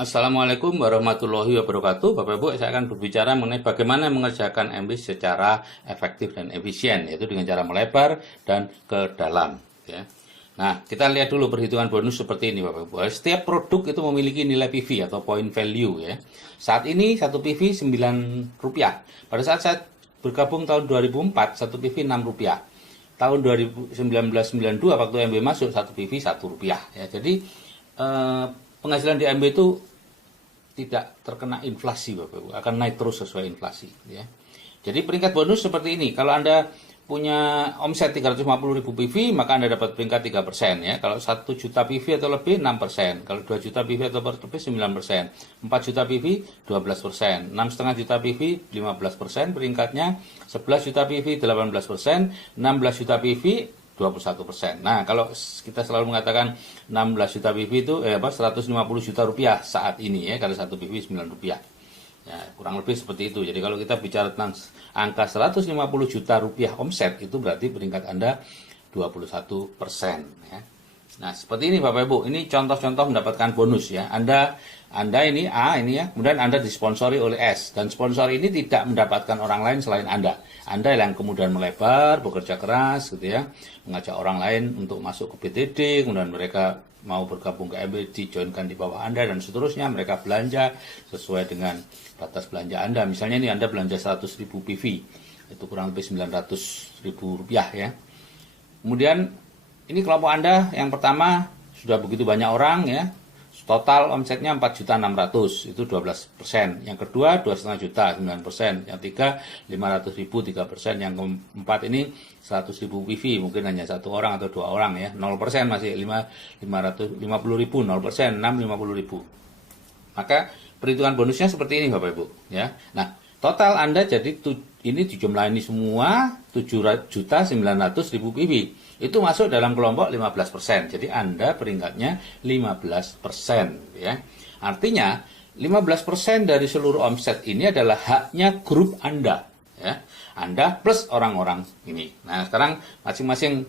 Assalamualaikum warahmatullahi wabarakatuh. Bapak Ibu, saya akan berbicara mengenai bagaimana mengerjakan MB secara efektif dan efisien, yaitu dengan cara melebar dan ke dalam. Ya. Nah, kita lihat dulu perhitungan bonus seperti ini, Bapak Ibu. Setiap produk itu memiliki nilai PV atau point value. Ya. Saat ini satu PV Rp9. Pada saat saya bergabung tahun 2004, satu PV Rp6. Tahun 1992 waktu MB masuk, satu PV Rp1. Ya. Jadi penghasilan di MB itu tidak terkena inflasi, Bapak Ibu, akan naik terus sesuai inflasi, ya. Jadi peringkat bonus seperti ini. Kalau Anda punya omset 350.000 PV, maka Anda dapat peringkat 3%, ya. Kalau 1 juta PV atau lebih 6%, kalau 2 juta PV atau lebih 9%, 4 juta PV 12%, 6,5 juta PV 15%, peringkatnya 11 juta PV 18%, 16 juta PV 21%. Nah, kalau kita selalu mengatakan 16 juta PV itu 150 juta rupiah saat ini, ya, kalau satu PV Rp9. Ya, kurang lebih seperti itu. Jadi kalau kita bicara tentang angka 150 juta rupiah omset, itu berarti peringkat Anda 21%, ya. Nah, seperti ini Bapak Ibu. Ini contoh-contoh mendapatkan bonus, ya. Anda ini A ini, ya. Kemudian Anda disponsori oleh S, dan sponsor ini tidak mendapatkan orang lain selain Anda. Anda yang kemudian melebar, bekerja keras gitu, ya. Mengajak orang lain untuk masuk ke BTD, kemudian mereka mau bergabung ke MB, dijoinkan di bawah Anda dan seterusnya. Mereka belanja sesuai dengan batas belanja Anda. Misalnya ini Anda belanja 100.000 PV, itu kurang lebih Rp900.000, ya. Kemudian ini kelompok Anda yang pertama sudah begitu banyak orang, ya. Total omsetnya 4.600.000, itu 12%. Yang kedua 2,5 juta, 9%. Yang ketiga 500.000, 3%. Yang keempat ini 100.000 PV, mungkin hanya satu orang atau dua orang, ya. 0% masih 550.000, 0%, 650.000. Maka perhitungan bonusnya seperti ini Bapak Ibu, ya. Nah, total Anda jadi ini dijumlah ini semua 7.900.000 PV. Itu masuk dalam kelompok 15%. Jadi Anda peringkatnya 15%, ya. Artinya 15% dari seluruh omset ini adalah haknya grup Anda, ya. Anda plus orang-orang ini. Nah, sekarang masing-masing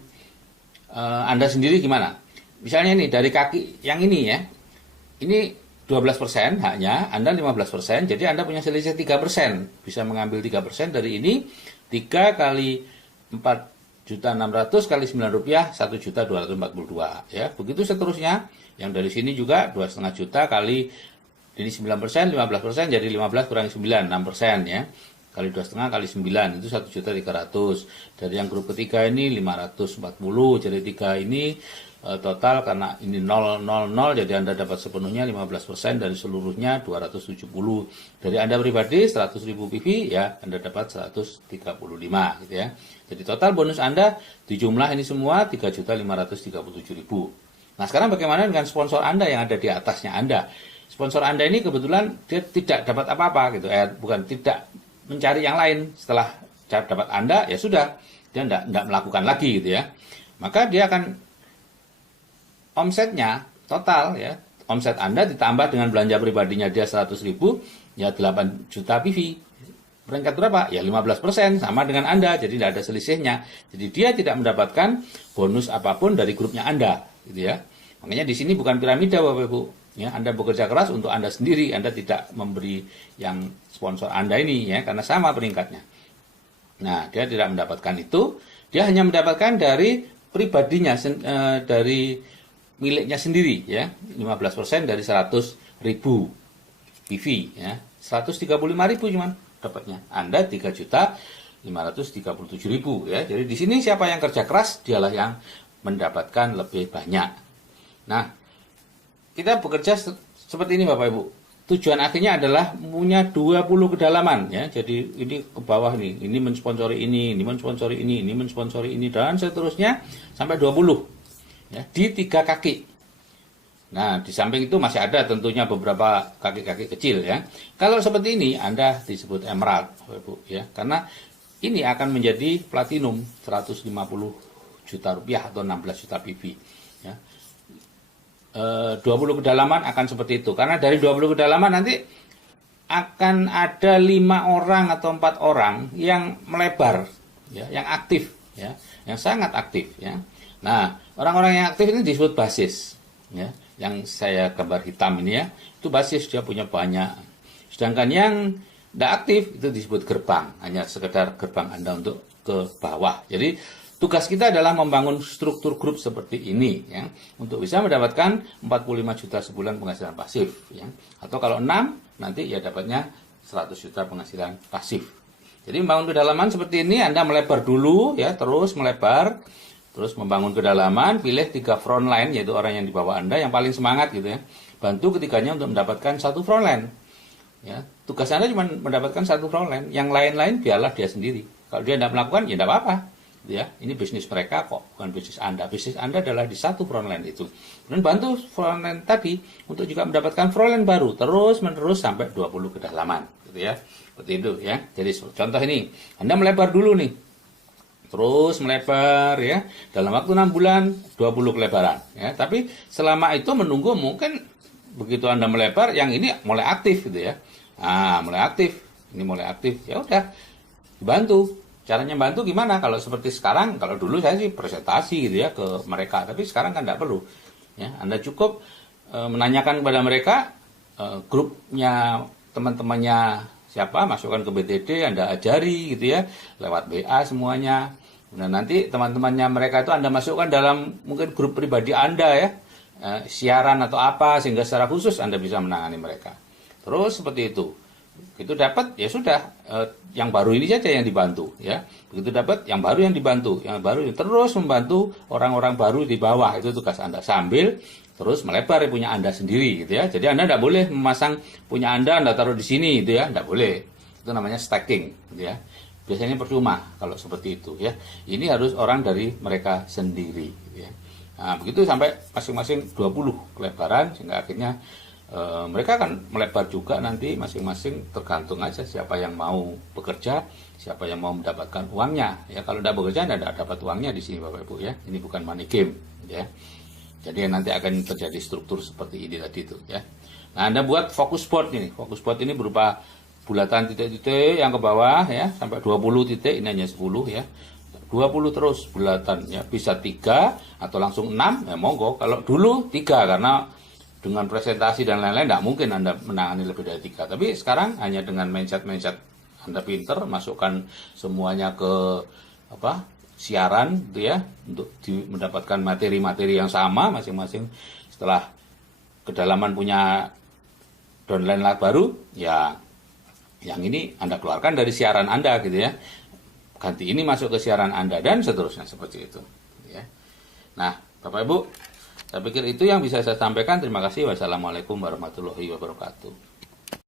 Anda sendiri gimana? Misalnya ini dari kaki yang ini, ya. Ini 12% haknya, Anda 15%, jadi Anda punya selisih 3%. Bisa mengambil 3% dari ini, 3 kali 4.600.000 kali Rp9, 1.242.000, ya. Begitu seterusnya, yang dari sini juga 2,5 juta kali ini 9%, 15%, jadi 15 kurangi 9, 6%, ya. Kali 2,5 kali 9, itu 1.300.000. Dari yang grup ketiga ini 540, jadi 3 ini total karena ini 000, jadi Anda dapat sepenuhnya 15% dari seluruhnya 270. Dari Anda pribadi 100.000 PV, ya, Anda dapat 135, gitu, ya. Jadi total bonus Anda di jumlah ini semua 3.537.000. Nah, sekarang bagaimana dengan sponsor Anda yang ada di atasnya Anda? Sponsor Anda ini kebetulan dia tidak dapat apa-apa gitu, bukan tidak mencari yang lain. Setelah dapat Anda, ya sudah, dia tidak melakukan lagi, gitu, ya. Maka dia akan omsetnya total, ya, omset Anda ditambah dengan belanja pribadinya dia 100.000, ya 8 juta PV. Peringkat berapa? Ya 15%, sama dengan Anda, jadi tidak ada selisihnya. Jadi dia tidak mendapatkan bonus apapun dari grupnya Anda, gitu, ya. Makanya di sini bukan piramida Bapak Ibu, ya. Anda bekerja keras untuk Anda sendiri, Anda tidak memberi yang sponsor Anda ini, ya, karena sama peringkatnya. Nah, dia tidak mendapatkan itu, dia hanya mendapatkan dari pribadinya, dari miliknya sendiri, ya, 15% dari 100.000 PV, ya, 135.000 cuman dapatnya. Anda 3.537.000, ya. Jadi di sini siapa yang kerja keras, dialah yang mendapatkan lebih banyak. Nah, kita bekerja seperti ini Bapak Ibu. Tujuan akhirnya adalah punya 20 kedalaman, ya. Jadi ini ke bawah nih, ini mensponsori ini mensponsori ini mensponsori ini, dan seterusnya sampai 20. Ya, di 3 kaki. Nah, di samping itu masih ada tentunya beberapa kaki-kaki kecil, ya. Kalau seperti ini Anda disebut emerald, Ibu, ya. Karena ini akan menjadi platinum 150 juta rupiah atau 16 juta PV, ya. 20 kedalaman akan seperti itu. Karena dari 20 kedalaman nanti akan ada 5 orang atau 4 orang yang melebar, ya, yang aktif, ya, yang sangat aktif, ya. Nah, orang-orang yang aktif ini disebut basis, ya. yang saya gambar hitam ini ya, itu basis, dia punya banyak. Sedangkan yang tidak aktif itu disebut gerbang, hanya sekedar gerbang Anda untuk ke bawah. Jadi tugas kita adalah membangun struktur grup seperti ini ya, untuk bisa mendapatkan 45 juta sebulan penghasilan pasif ya. Atau kalau 6 nanti ya dapatnya 100 juta penghasilan pasif. Jadi membangun kedalaman seperti ini, Anda melebar dulu ya, terus melebar, terus membangun kedalaman, pilih 3 front line, yaitu orang yang di bawah Anda yang paling semangat gitu ya. Bantu ketiganya untuk mendapatkan 1 front line. Ya, tugas Anda cuma mendapatkan 1 front line, yang lain-lain biarlah dia sendiri. Kalau dia tidak melakukan, ya tidak apa-apa. Ya, ini bisnis mereka kok, bukan bisnis Anda. Bisnis Anda adalah di 1 front line itu. Dan bantu front line tadi untuk juga mendapatkan front line baru, terus menerus sampai 20 kedalaman, gitu ya. Seperti itu ya. Jadi contoh ini, Anda melebar dulu nih. Terus melebar ya. Dalam waktu 6 bulan 20 kelebaran ya. Tapi selama itu menunggu mungkin begitu Anda melebar yang ini mulai aktif gitu ya. Nah, mulai aktif. Ini mulai aktif. Ya udah. Dibantu. Caranya bantu gimana? Kalau seperti sekarang, kalau dulu saya sih presentasi gitu ya ke mereka, tapi sekarang kan tidak perlu. Ya, Anda cukup menanyakan kepada mereka grupnya teman-temannya siapa, masukkan ke BTD, Anda ajari gitu ya, lewat BA semuanya. Nah, nanti teman-temannya mereka itu Anda masukkan dalam mungkin grup pribadi Anda ya, siaran atau apa, sehingga secara khusus Anda bisa menangani mereka. Terus seperti itu. Begitu dapat ya sudah, yang baru ini saja yang dibantu ya. Begitu dapat yang baru yang dibantu, yang baru terus membantu orang-orang baru di bawah, itu tugas Anda sambil terus melebar punya Anda sendiri gitu ya. Jadi Anda tidak boleh memasang punya Anda taruh di sini gitu ya, tidak boleh. Itu namanya stacking gitu ya. Biasanya percuma kalau seperti itu ya. Ini harus orang dari mereka sendiri gitu ya. Nah, begitu sampai masing-masing 20 kelebaran sehingga akhirnya mereka akan melebar juga nanti masing-masing, tergantung aja siapa yang mau bekerja, siapa yang mau mendapatkan uangnya ya. Kalau tidak bekerja Anda tidak dapat uangnya di sini Bapak Ibu ya. Ini bukan money game ya. Jadi nanti akan terjadi struktur seperti ini tadi itu ya. Nah, Anda buat focus board ini. Focus board ini berupa bulatan titik-titik yang ke bawah ya, sampai 20 titik, ini hanya 10 ya. 20 terus bulatan ya, bisa 3 atau langsung 6 ya monggo. Kalau dulu 3 karena dengan presentasi dan lain-lain tidak mungkin Anda menangani lebih dari 3. Tapi sekarang hanya dengan mindset Anda pinter, masukkan semuanya ke siaran gitu ya, untuk mendapatkan materi-materi yang sama masing-masing. Setelah kedalaman punya downline baru, ya yang ini Anda keluarkan dari siaran Anda gitu ya. Ganti ini masuk ke siaran Anda dan seterusnya seperti itu ya. Nah, Bapak Ibu, saya pikir itu yang bisa saya sampaikan. Terima kasih. Wassalamualaikum warahmatullahi wabarakatuh.